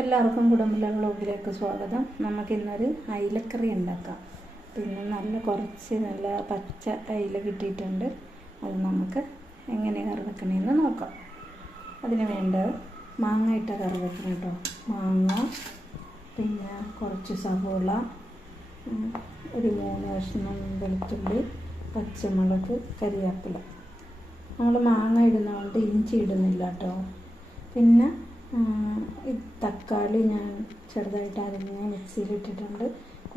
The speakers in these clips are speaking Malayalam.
എല്ലാവർക്കും കുടുംബ വ്ലോഗിലേക്ക് സ്വാഗതം. നമുക്കിന്നൊരു അയിലക്കറി ഉണ്ടാക്കാം. പിന്നെ നല്ല പച്ച അയില കിട്ടിയിട്ടുണ്ട്. അത് നമുക്ക് എങ്ങനെ കറി വെക്കണമെന്ന് നോക്കാം. അതിന് വേണ്ടത് മാങ്ങ ഇട്ട കറി വെക്കണം കേട്ടോ. മാങ്ങ, പിന്നെ കുറച്ച് സവോള, ഒരു 3 കഷ്ണം വെളുത്തുള്ളി, പച്ചമുളക്, കരിവേപ്പില. നമ്മൾ മാങ്ങ ഇടുന്നതുകൊണ്ട് ഇഞ്ചി ഇടുന്നില്ല കേട്ടോ. പിന്നെ തക്കാളി ഞാൻ ചെറുതായിട്ട് അരിഞ്ഞ് മിക്സിയിലിട്ടിട്ടുണ്ട്.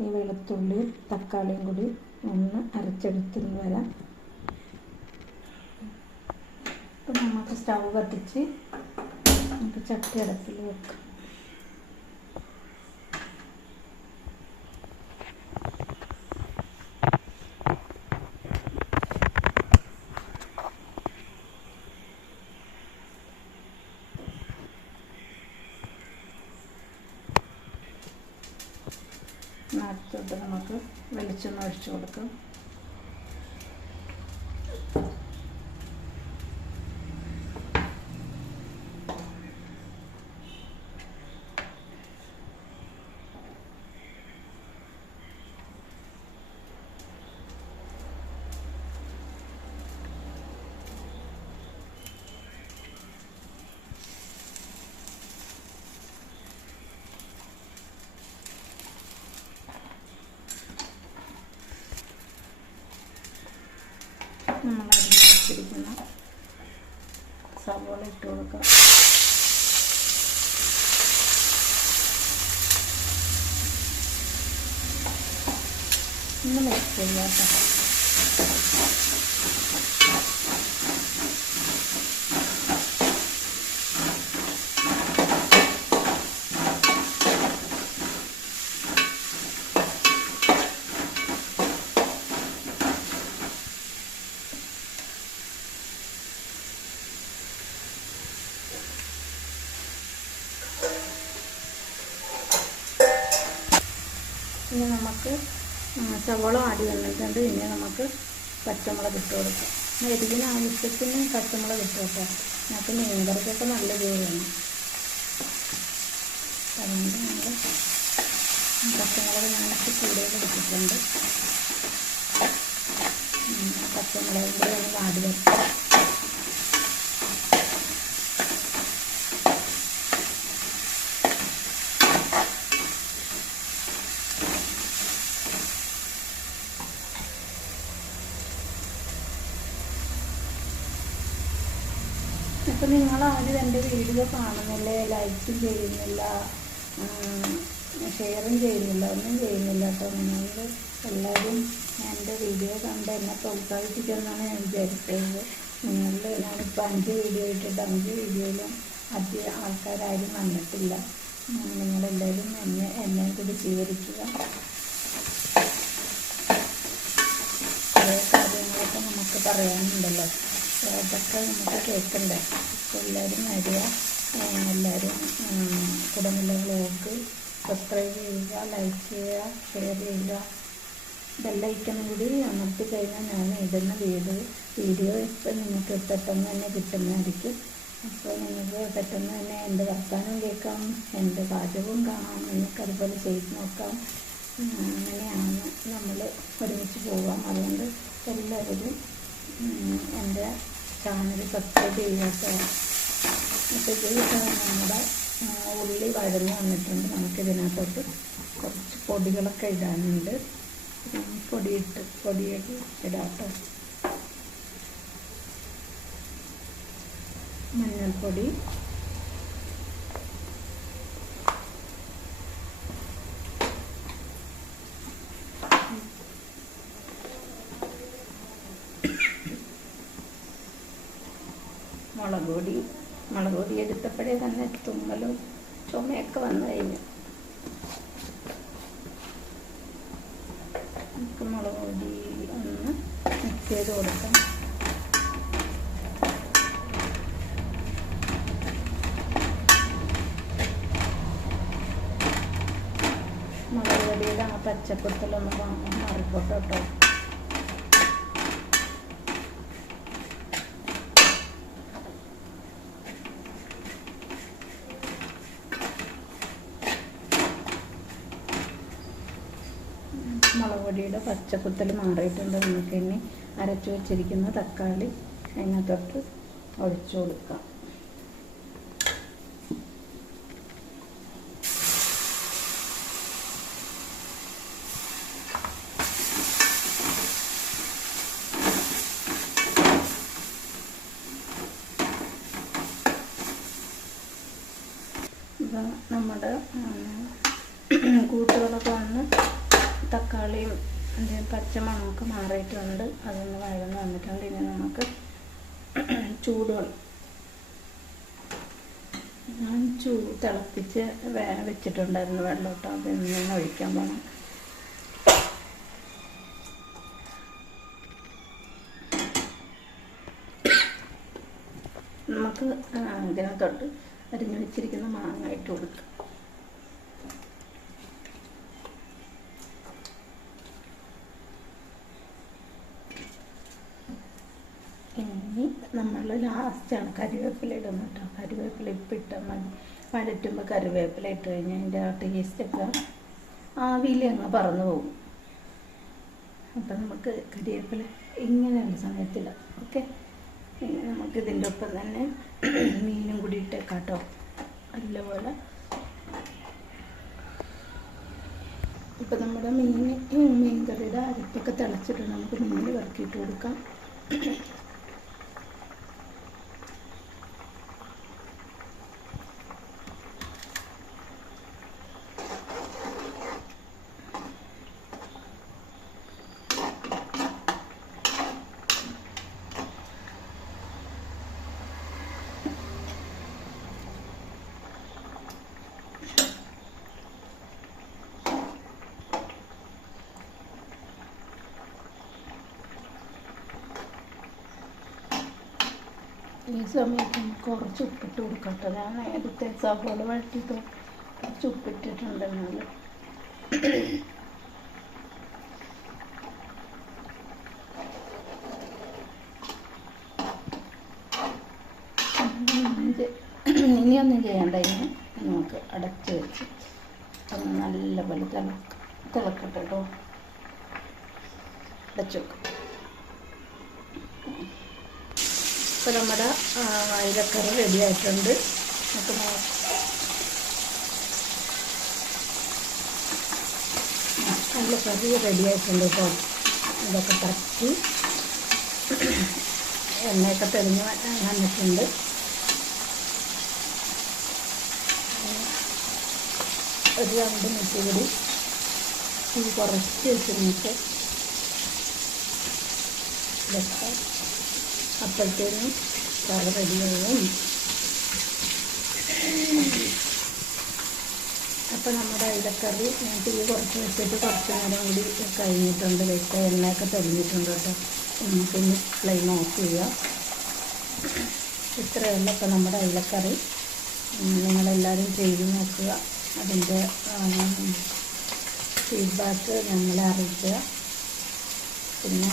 ഈ വെളുത്തുള്ളിയും തക്കാളിയും കൂടി ഒന്ന് അരച്ചെടുത്തിട്ട് വരാം. അപ്പം നമുക്ക് സ്റ്റൗ കത്തിച്ച് നമുക്ക് ചട്ടി അടുപ്പിൽ വെക്കാം. അടുത്തോട്ട് നമുക്ക് വെളിച്ചെണ്ണ ഒഴിച്ചു കൊടുക്കാം. നമ്മൾ അരിഞ്ഞ് വെച്ചിരിക്കുന്ന സവോള ഇട്ട് കൊടുക്കാം. ഒന്ന് മിക്സ് ചെയ്യാം. ഇനി നമുക്ക് സവോള ആടി വന്നിട്ടുണ്ട്. ഇനി നമുക്ക് പച്ചമുളക് ഇട്ട് കൊടുക്കാം. എരിവിന് ആവശ്യത്തിന് പച്ചമുളക് ഇട്ട് കൊടുക്കാം. നമുക്ക് മീൻകറിക്കൊക്കെ നല്ല എരിവാണ്. അതുകൊണ്ട് നമ്മൾ പച്ചമുളക് ഞാനൊക്കെ കൂടുതൽ എടുത്തിട്ടുണ്ട്. പച്ചമുളകും കൂടി ഒന്ന് വാടി വെക്കാം. ഇപ്പം നിങ്ങളാരും എൻ്റെ വീഡിയോ കാണുന്നില്ല, ലൈക്ക് ചെയ്യുന്നില്ല, ഷെയറും ചെയ്യുന്നില്ല, ഒന്നും ചെയ്യുന്നില്ല കേട്ടോ. നിങ്ങൾ എല്ലാവരും എൻ്റെ വീഡിയോ കണ്ട് എന്നെ പ്രോത്സാഹിപ്പിക്കുമെന്നാണ് ഞാൻ വിചാരിച്ചത്. ഞാനിപ്പോൾ 5 വീഡിയോ ഇട്ടിട്ട് 5 വീഡിയോയിലും അധികം ആൾക്കാരാരും വന്നിട്ടില്ല. നിങ്ങളെല്ലാവരും എന്നെ കൂടി സ്വീകരിക്കുക. കുറേ കാര്യങ്ങളൊക്കെ നമുക്ക് പറയാനുണ്ടല്ലോ, അതൊക്കെ നമുക്ക് കേൾക്കണ്ടേ. അപ്പോൾ എല്ലാവരും വരിക. എല്ലാവരും കുടുംബ വ്ലോഗ് സബ്സ്ക്രൈബ് ചെയ്യുക, ലൈക്ക് ചെയ്യുക, ഷെയർ ചെയ്യുക. ബെല്ലൈക്കണും കൂടി അമർത്തി കഴിഞ്ഞാൽ ഞാൻ ഇടുന്ന വീഡിയോ ഇപ്പം നിങ്ങൾക്ക് പെട്ടെന്ന് തന്നെ കിട്ടുന്നതായിരിക്കും. അപ്പോൾ നിങ്ങൾക്ക് പെട്ടെന്ന് തന്നെ എൻ്റെ വർത്താനം കേൾക്കാം, എൻ്റെ പാചകവും കാണാം, നിങ്ങൾക്ക് അതുപോലെ ചെയ്ത് നോക്കാം. അങ്ങനെയാണ് നമ്മൾ ഒരുമിച്ച് പോകാം. അതുകൊണ്ട് എല്ലാവരും എൻ്റെ ചാനൽ സബ്സ്ക്രൈബ് ചെയ്യാത്ത. അപ്പോൾ നമ്മുടെ ഉള്ളി വഴഞ്ഞ് വന്നിട്ടുണ്ട്. നമുക്കിതിനകത്തോട്ട് കുറച്ച് പൊടികളൊക്കെ ഇടാനുണ്ട്. പൊടിയൊക്കെ ഇടാട്ടോ. മഞ്ഞൾപ്പൊടി, മുളക് പൊടി എടുത്തപ്പോഴേ തന്നെ തുമ്മലും ചുമയൊക്കെ വന്നു കഴിഞ്ഞു. നമുക്ക് മുളക് പൊടി ഒന്ന് മിക്സ് ചെയ്ത് കൊടുക്കാം. മുളക് പൊടിയുടെ ആ പച്ചപ്പുറത്തിലൊന്ന് മാറിക്കോട്ടോ കേട്ടോ. പൊടിയുടെ പച്ചക്കുത്തൽ മാറിയിട്ടുണ്ട്. നമുക്ക് ഇനി അരച്ചു വെച്ചിരിക്കുന്ന തക്കാളി അതിനകത്തോട്ട് ഒഴിച്ചു കൊടുക്കാം. നമ്മുടെ കൂട്ടുകളൊക്കെ വന്ന് തക്കാളിയും പച്ചമണമൊക്കെ മാറിയിട്ടുണ്ട്. അതൊന്ന് വഴന്ന് വന്നിട്ടുണ്ട്. ഇനി നമുക്ക് ചൂടുവെള്ളം ഞാൻ തിളപ്പിച്ച് വെച്ചിട്ടുണ്ടായിരുന്നു വെള്ളം കേട്ടോ. അതിൽ നിന്ന് ഒഴിക്കാൻ പോകണം. നമുക്ക് ഇതിനകത്തോട്ട് അരിഞ്ഞു വെച്ചിരിക്കുന്ന മാങ്ങ ഇട്ട് കൊടുക്കാം. ഇനി നമ്മൾ ലാസ്റ്റാണ് കരിവേപ്പില ഇടുന്നത് കേട്ടോ. കരിവേപ്പില ഇപ്പിട്ടാൽ മതി. വഴറ്റുമ്പോൾ കറിവേപ്പില ഇട്ട് കഴിഞ്ഞാൽ അതിൻ്റെ ആ ടേസ്റ്റൊക്കെ ആവിയിൽ അങ്ങ് പറന്നു പോകും. അപ്പം നമുക്ക് കരിവേപ്പില ഇങ്ങനെയുള്ള സമയത്തില്ല. ഓക്കെ, നമുക്ക് ഇതിൻ്റെ ഒപ്പം തന്നെ മീനും കൂടി ഇട്ടേക്കാം കേട്ടോ. നല്ലപോലെ ഇപ്പം നമ്മുടെ മീൻ കറിയുടെ അരപ്പൊക്കെ തിളച്ചിട്ട് നമുക്ക് മീൻ വറുക്കിയിട്ട് കൊടുക്കാം. ഈ സമയത്ത് നമുക്ക് കുറച്ച് ഉപ്പിട്ട് കൊടുക്കട്ടെ. ഞാൻ നേരത്തെ സവോള വഴറ്റിയിട്ട് കുറച്ച് ഉപ്പിട്ടിട്ടുണ്ട്. എന്നാലും ഇനിയൊന്നും ചെയ്യണ്ട. ഇനി നമുക്ക് അടച്ച് വെച്ച് ഒന്ന് നല്ലപോലെ തിളക്കട്ടെ കേട്ടോ. അടച്ചു വെക്കാം. ഇപ്പോൾ നമ്മുടെ അയിലക്കറി റെഡി ആയിട്ടുണ്ട്. നമുക്ക് അയിലക്കറി റെഡി ആയിട്ടുണ്ട് കേട്ടോ. ഇതൊക്കെ തട്ടി എണ്ണയൊക്കെ തെളിഞ്ഞ് വന്നിട്ടുണ്ട്. ഒരു 2 മിനിറ്റ് കൂടി ഇത് കുറച്ച് വെച്ചിട്ട് വെക്കാം. അപ്പോഴത്തേനും കറി റെഡിയാവും. അപ്പോൾ നമ്മുടെ അയിലക്കറി ഞാൻ തീ കുറച്ച് വെച്ചിട്ട് കുറച്ച് നേരം കൂടി കഴിഞ്ഞിട്ടുണ്ട്. വെച്ച എണ്ണയൊക്കെ തെളിഞ്ഞിട്ടുണ്ട് കേട്ടോ. നമുക്കിനി ഫ്ലെയിം ഓഫ് ചെയ്യാം. ഇത്രയുള്ള ഇപ്പോൾ നമ്മുടെ അയിലക്കറി. നിങ്ങളെല്ലാവരും ചെയ്ത് നോക്കുക. അതിൻ്റെ ഫീഡ്ബാക്ക് ഞങ്ങളെ അറിയിക്കുക. പിന്നെ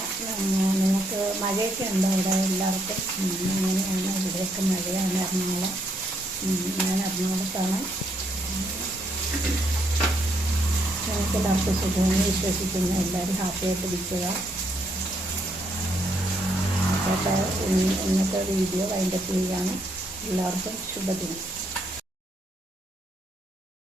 നിങ്ങൾക്ക് മഴയൊക്കെ ഉണ്ടോ അവിടെ എല്ലാവർക്കും? എങ്ങനെയാണ്? ഇവിടെയൊക്കെ മഴയാണ്. എറണാകുളം, ഞാൻ എറണാകുളത്താണ്. ഞങ്ങൾക്ക് എല്ലാവർക്കും സുഖമെന്ന് വിശ്വസിക്കുന്നു. എല്ലാവരും ഹാപ്പിയായിട്ട് ഇരിക്കുക. അപ്പോൾ ഇന്നത്തെ വീഡിയോ വൈൻഡപ്പ് ചെയ്യുകയാണ്. എല്ലാവർക്കും ശുഭദിനം.